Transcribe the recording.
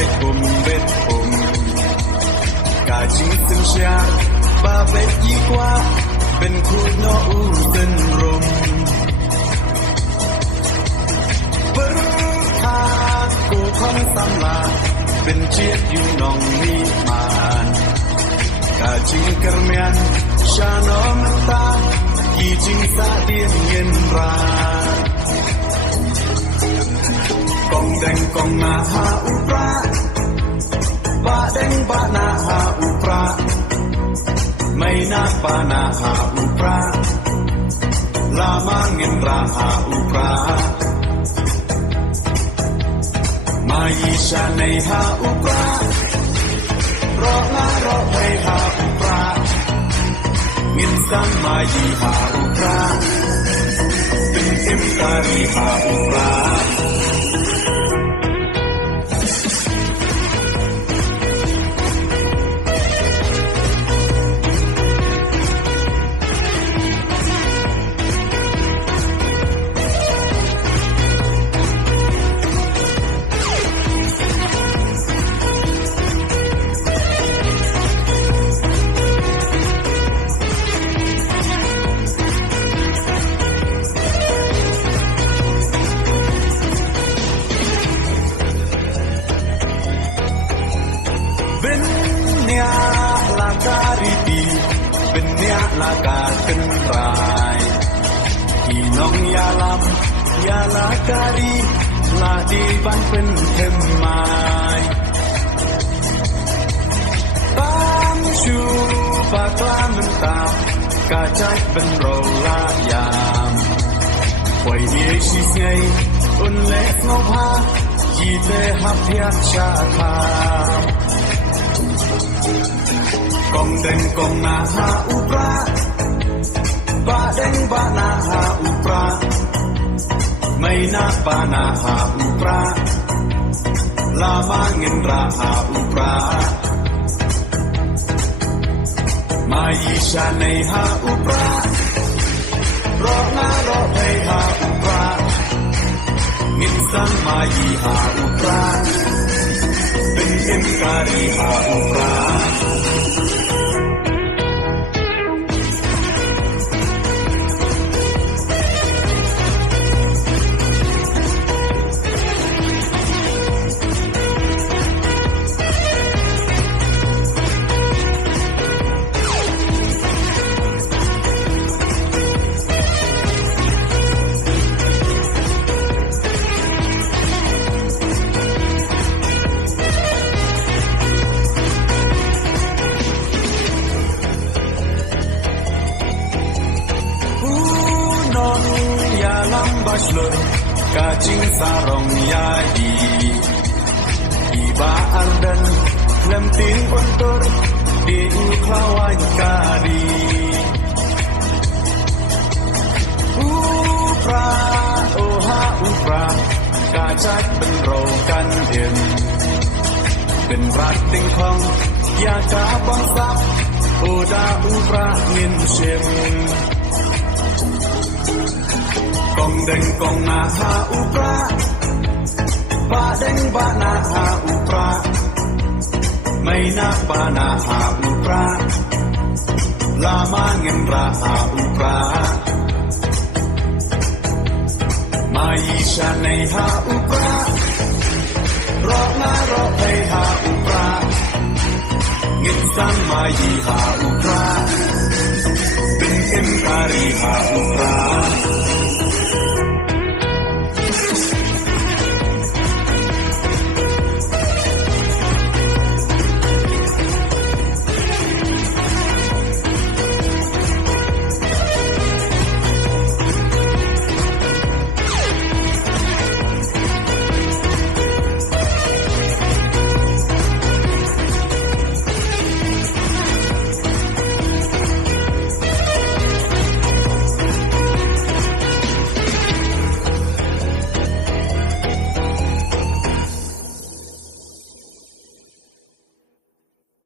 phải cùng bên cùng cả chính từng xa ba vết đi qua bên khu nó u tên rồng vẫn tha cô không tâm là bên chiếc yêu nòng mi màn cả chính kermian xa nó ta kỳ chính xa tiên nhiên ra con đành con na ha upra ba đành ba na ha upra may na ba na ha upra lama ngin ra ha upra mai sha nei ha upra ro na ro hay ha upra ngin san mai ha upra tin tim tari ha upra Kari la di ban pen thêm mai tam chu ba kla men ta ka chai ben ro la yam quay ye shi sei un le no ha ji te hap ya cha tha kong den kong na ha upra ba den ba na ha upra may na pa na ha upra lamangin ra ha upra mai sha nei ha upra ro na ro hay ha upra min san mai ha upra bin kim kari ha upra Kacing sarong yadi Iba ardan Lemtin kontor Di uklawan kari Upra Oha upra Kacak benrokan dem Ben rating kong Ya kapang sak Oda upra ngin sim Kong đành kong na ha upra ba đành ba na ha upra may na ba na ha upra lamangin ra ha upra mai sha nei ha upra ro na ro hay ha upra ngin san mai ha upra bin kim kari ha upra